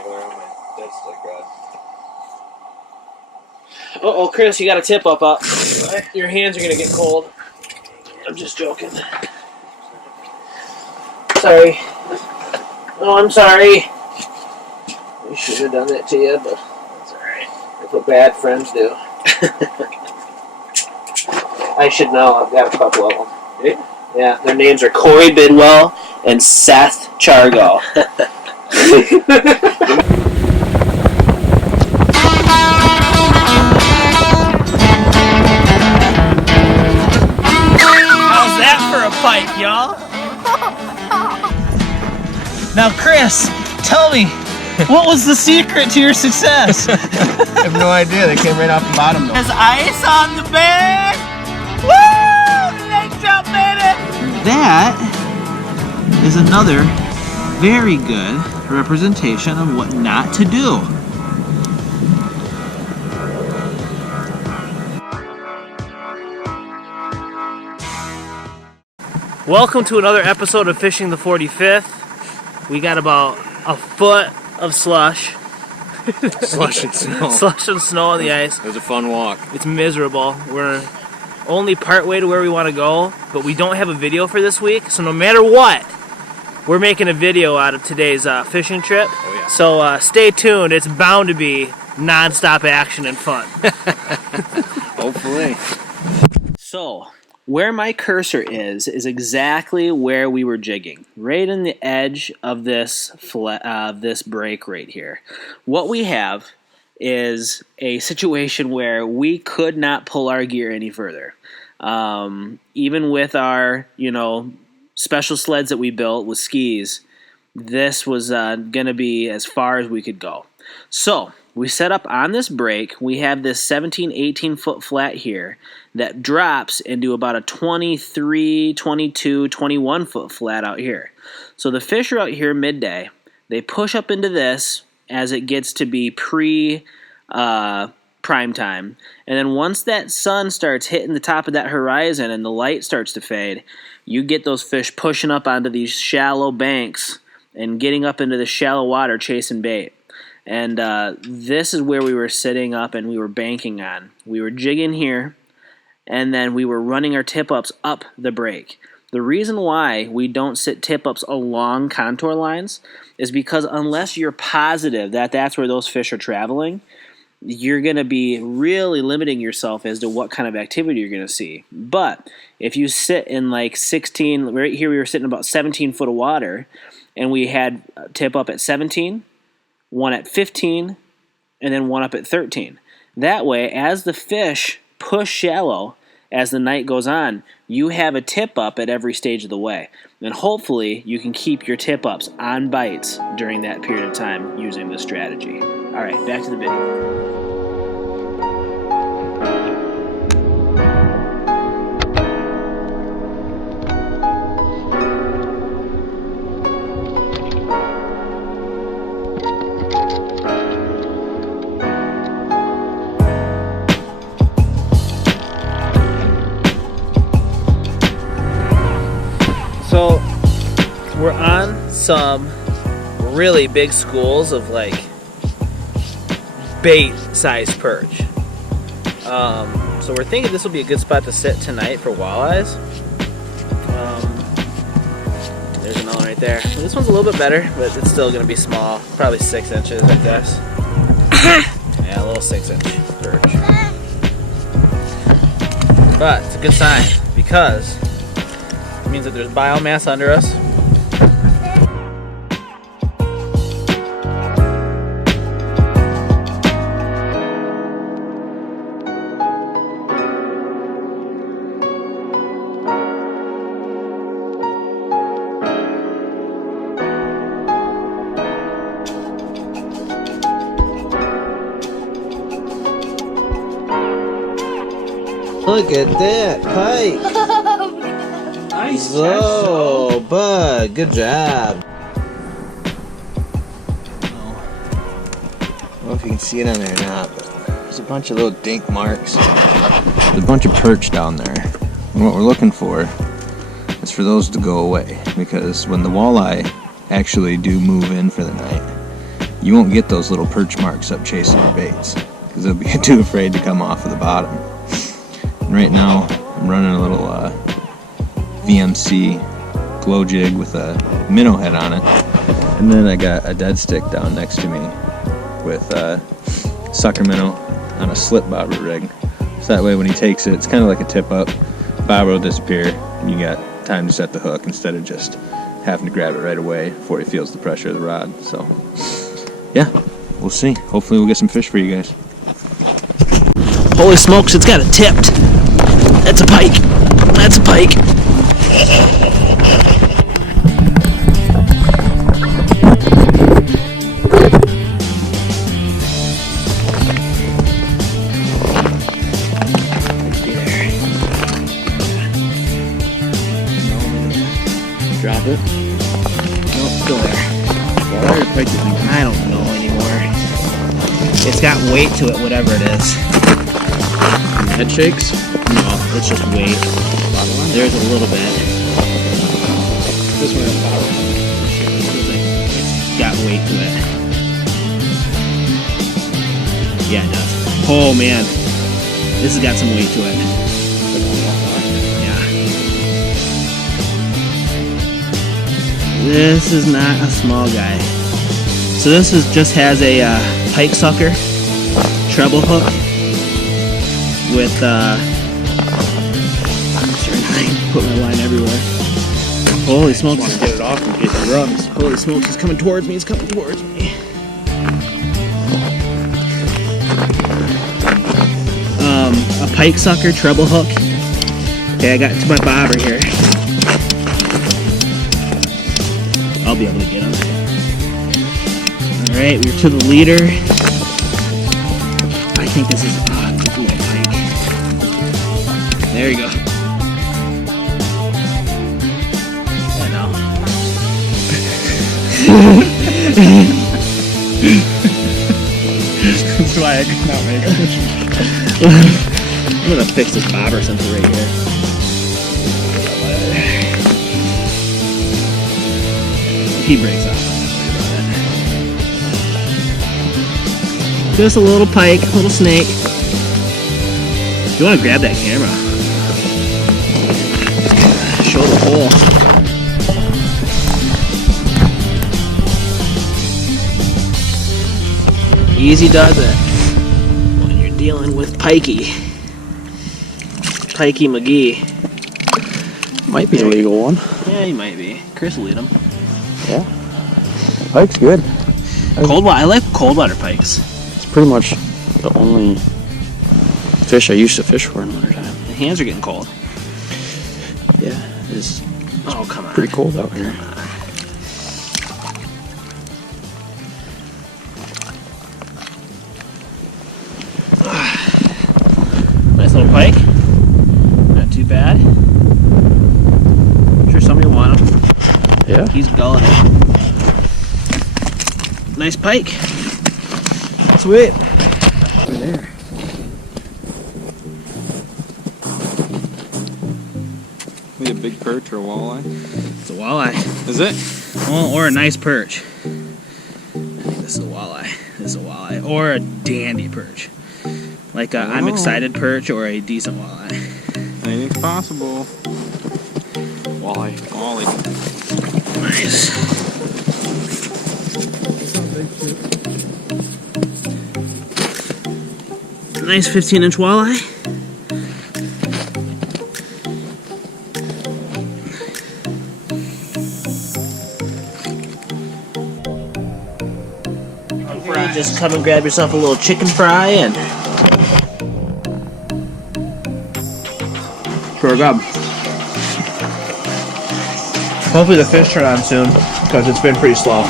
angler on my dead stick rod. Uh-oh, Chris, you got a tip up. Your hands are going to get cold. I'm just joking. Sorry. Oh, I'm sorry. We should have done that to you, but that's alright. That's what bad friends do. I should know. I've got a couple of them. Yeah, their names are Corey Bidwell and Seth Chargo. How's that for a pike, y'all? Now, Chris, tell me, what was the secret to your success? I have no idea. They came right off the bottom, though. There's ice on the bed. Woo! Leg jump, baby! That is another very good representation of what not to do. Welcome to another episode of Fishing the 45th. We got about a foot of slush. Slush and snow. Slush and snow on the ice. It was a fun walk. It's miserable. We're only part way to where we want to go, but we don't have a video for this week, so no matter what, we're making a video out of today's fishing trip. Oh, yeah. So stay tuned. It's bound to be non-stop action and fun. Hopefully. So, where my cursor is exactly where we were jigging, right in the edge of this this break right here. What we have is a situation where we could not pull our gear any further. Even with our, special sleds that we built with skis, this was going to be as far as we could go. So, we set up on this break. We have this 17, 18 foot flat here that drops into about a 23, 22, 21 foot flat out here. So the fish are out here midday. They push up into this as it gets to be prime time. And then once that sun starts hitting the top of that horizon and the light starts to fade, you get those fish pushing up onto these shallow banks and getting up into the shallow water chasing bait. And this is where we were sitting up and we were banking on. We were jigging here, and then we were running our tip-ups up the break. The reason why we don't sit tip-ups along contour lines is because unless you're positive that that's where those fish are traveling, you're going to be really limiting yourself as to what kind of activity you're going to see. But if you sit in like 16, right here we were sitting about 17 foot of water, and we had tip-up at 17, one at 15, and then one up at 13. That way, as the fish push shallow as the night goes on, you have a tip-up at every stage of the way. And hopefully, you can keep your tip-ups on bites during that period of time using this strategy. All right, back to the video. So, we're on some really big schools of like bait-sized perch. So we're thinking this will be a good spot to sit tonight for walleyes. There's another right there. This one's a little bit better, but it's still going to be small. Probably 6 inches, I guess. Yeah, a little 6-inch perch. But it's a good sign because it means that there's biomass under us. Look at that pike. Nice. Oh, bud, good job. I don't know if you can see it on there or not, but there's a bunch of little dink marks. There's a bunch of perch down there. And what we're looking for is for those to go away, because when the walleye actually do move in for the night, you won't get those little perch marks up chasing your baits because they'll be too afraid to come off of the bottom. And right now, I'm running a little VMC glow jig with a minnow head on it, and then I got a dead stick down next to me with sucker minnow on a slip bobber rig. So that way when he takes it, it's kind of like a tip up. Bobber will disappear, and you got time to set the hook instead of just having to grab it right away before he feels the pressure of the rod. So yeah, we'll see. Hopefully we'll get some fish for you guys. Holy smokes, it's got it tipped. That's a pike. That's a pike. Drop it. Nope, still there. Walleye or pike, you think? I don't know anymore. It's got weight to it, whatever it is. Head shakes? No, it's just weight. There's a little bit. This one has power. It's got weight to it. Yeah, it does. Oh man, this has got some weight to it. Yeah. This is not a small guy. So this just has a pike sucker treble hook with I'm sure I put my line everywhere. Holy smokes! Just want to get it off in case it runs. Holy smokes! He's coming towards me. He's coming towards me. A pike sucker treble hook. Okay, I got it to my bobber here. I'll be able to get him. All right, we're to the leader. I think this is a little pike. There you go. I know. That's why I could not make it. I'm gonna fix this bobber center right here. He breaks off. Just a little pike, little snake. You want to grab that camera? Show the hole. Easy does it when you're dealing with pikey. Pikey McGee. Might be a legal one. Yeah, he might be. Chris will eat him. Yeah. Pike's good. Cold water. I like cold water pikes. It's pretty much the only fish I used to fish for in the wintertime. The hands are getting cold. Yeah, it's Oh, come on. pretty cold out here. Nice little pike. Not too bad. I'm sure somebody will want him. Yeah. He's gulling it. Nice pike. Sweet. Over there. Maybe a big perch or a walleye? It's a walleye. Is it? Oh, or a nice perch. I think this is a walleye. This is a walleye. Or a dandy perch. Like a I'm excited perch or a decent walleye. Anything's possible. Walleye. Walleye. Nice. Nice 15-inch walleye. Okay, just come and grab yourself a little chicken fry and sure good. Hopefully the fish turn on soon because it's been pretty slow.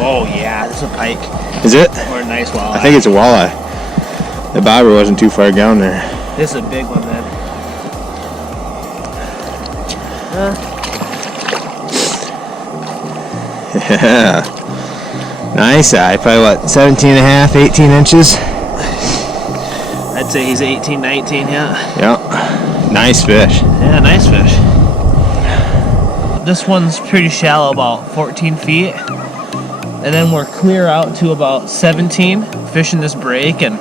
Oh yeah, this is a pike. Is it? Or a nice walleye. I think it's a walleye. The bobber wasn't too far down there. This is a big one, man. Yeah. Nice eye. Probably what, 17 and a half, 18 inches? I'd say he's 18, 19, yeah. Yep. Nice fish. Yeah, nice fish. This one's pretty shallow, about 14 feet. And then we're clear out to about 17, fishing this break, and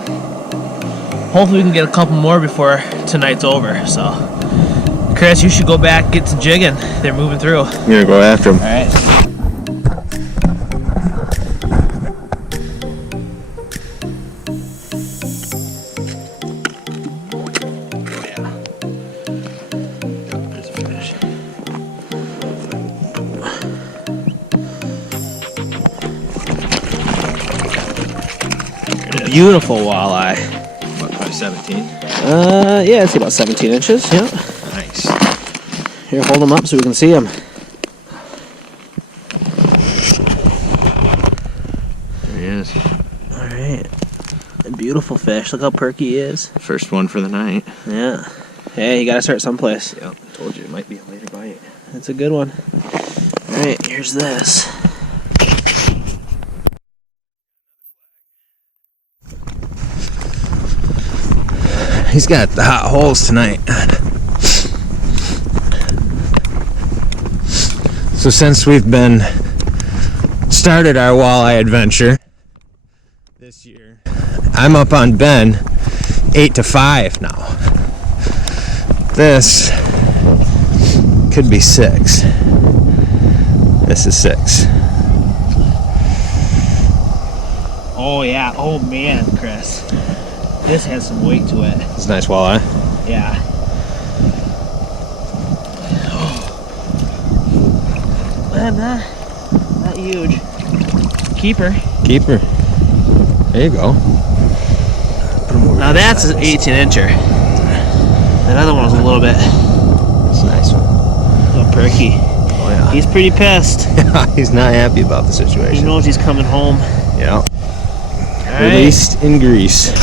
hopefully we can get a couple more before tonight's over. So, Chris, you should go back, get to jigging. They're moving through. I'm gonna go after him. All right. Beautiful walleye. What, probably 17? Yeah, it's about 17 inches. Yeah. Nice. Here, hold them up so we can see them. There he is. All right. A beautiful fish. Look how perky he is. First one for the night. Yeah. Hey, you gotta start someplace. Yep. Told you it might be a later bite. That's a good one. All right, here's this. He's got the hot holes tonight. So since we've started our walleye adventure this year, I'm up on Ben 8 to 5 now. This could be 6. This is 6. Oh yeah. Oh man, Chris. This has some weight to it. It's a nice walleye. Yeah. Not huge. Keeper. Keeper. There you go. Now that's an 18 incher. That other one was a little bit. That's a nice one. A little perky. Oh yeah. He's pretty pissed. He's not happy about the He situation. knows he's coming home. Yeah. All Released in Greece.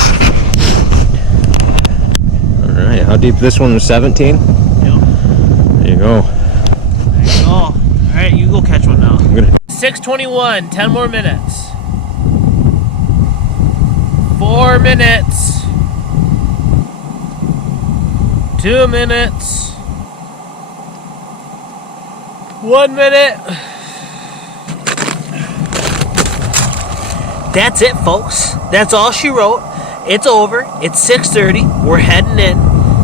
Alright, how deep this one was? 17? Yep. There you go. There you go. Alright, you go catch one now. I'm gonna 6:21, 10 more minutes. 4 minutes. 2 minutes. 1 minute. That's it, folks. That's all she wrote. It's over. It's 6:30. We're heading in.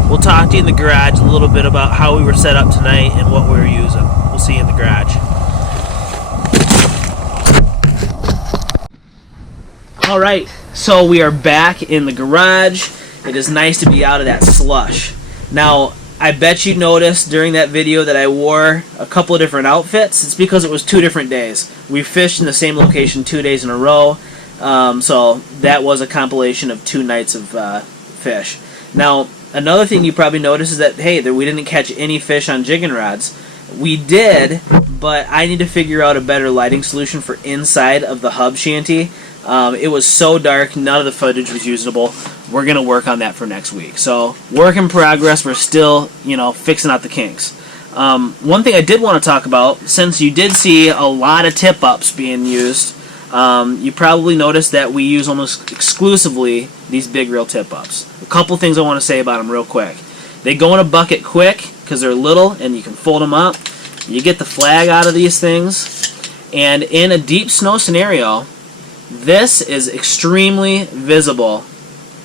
We'll talk to you in the garage a little bit about how we were set up tonight and what we were using. We'll see you in the garage. All right, so we are back in the garage. It is nice to be out of that slush. Now, I bet you noticed during that video that I wore a couple of different outfits. It's because it was 2 different days. We fished in the same location 2 days in a row. So that was a compilation of 2 nights of fish. Now, another thing you probably noticed is that, hey, we didn't catch any fish on jigging rods. We did, but I need to figure out a better lighting solution for inside of the hub shanty. It was so dark, none of the footage was usable. We're going to work on that for next week. So, work in progress. We're still, fixing out the kinks. One thing I did want to talk about, since you did see a lot of tip-ups being used, you probably noticed that we use almost exclusively these big reel tip-ups. A couple things I want to say about them real quick. They go in a bucket quick because they're little and you can fold them up. You get the flag out of these things, and in a deep snow scenario, this is extremely visible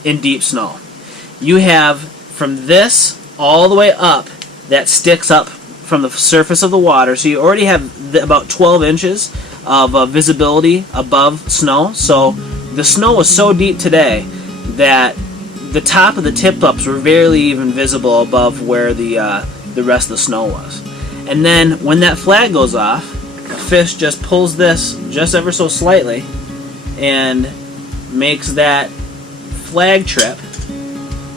in deep snow. You have from this all the way up that sticks up from the surface of the water, so you already have about 12 inches of visibility above snow. So the snow was so deep today that the top of the tip-ups were barely even visible above where the rest of the snow was. And then when that flag goes off, a fish just pulls this just ever so slightly and makes that flag trip.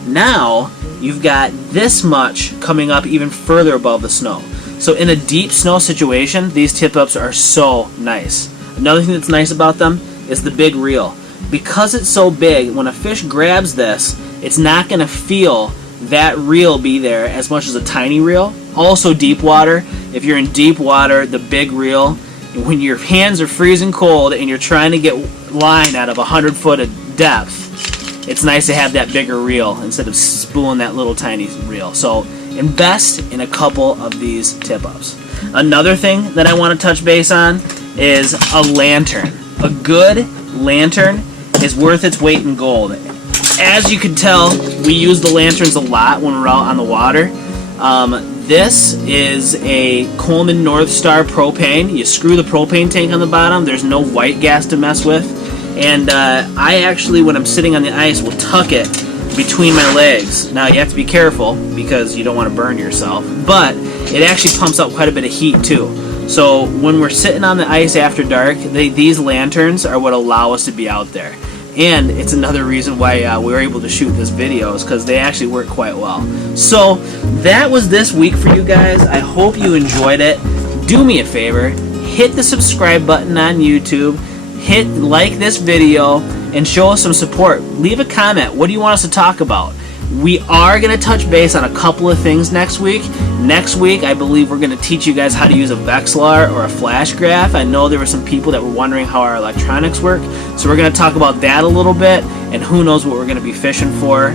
Now you've got this much coming up even further above the snow. So in a deep snow situation, these tip-ups are so nice. Another thing that's nice about them is the big reel. Because it's so big, when a fish grabs this, it's not going to feel that reel be there as much as a tiny reel. Also deep water, if you're in deep water, the big reel, when your hands are freezing cold and you're trying to get line out of 100 foot of depth, it's nice to have that bigger reel instead of spooling that little tiny reel. So invest in a couple of these tip-ups. Another thing that I want to touch base on is a lantern. A good lantern is worth its weight in gold. As you can tell, we use the lanterns a lot when we're out on the water. This is a Coleman North Star propane. You screw the propane tank on the bottom. There's no white gas to mess with. And I actually, when I'm sitting on the ice, will tuck it between my legs. Now, you have to be careful because you don't want to burn yourself. But it actually pumps out quite a bit of heat, too. So when we're sitting on the ice after dark, these lanterns are what allow us to be out there. And it's another reason why we were able to shoot this video, is because they actually work quite well. So that was this week for you guys. I hope you enjoyed it. Do me a favor, hit the subscribe button on YouTube, hit like this video, and show us some support. Leave a comment. What do you want us to talk about? We are going to touch base on a couple of things next week. Next week, I believe we're going to teach you guys how to use a Vexilar or a flash graph. I know there were some people that were wondering how our electronics work, so we're going to talk about that a little bit, and who knows what we're going to be fishing for.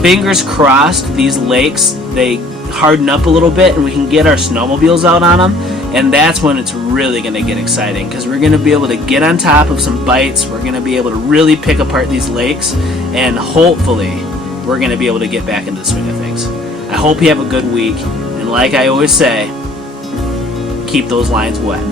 Fingers crossed, these lakes, they harden up a little bit, and we can get our snowmobiles out on them, and that's when it's really going to get exciting, because we're going to be able to get on top of some bites. We're going to be able to really pick apart these lakes, and hopefully we're going to be able to get back into the swing of things. I hope you have a good week, and like I always say, keep those lines wet.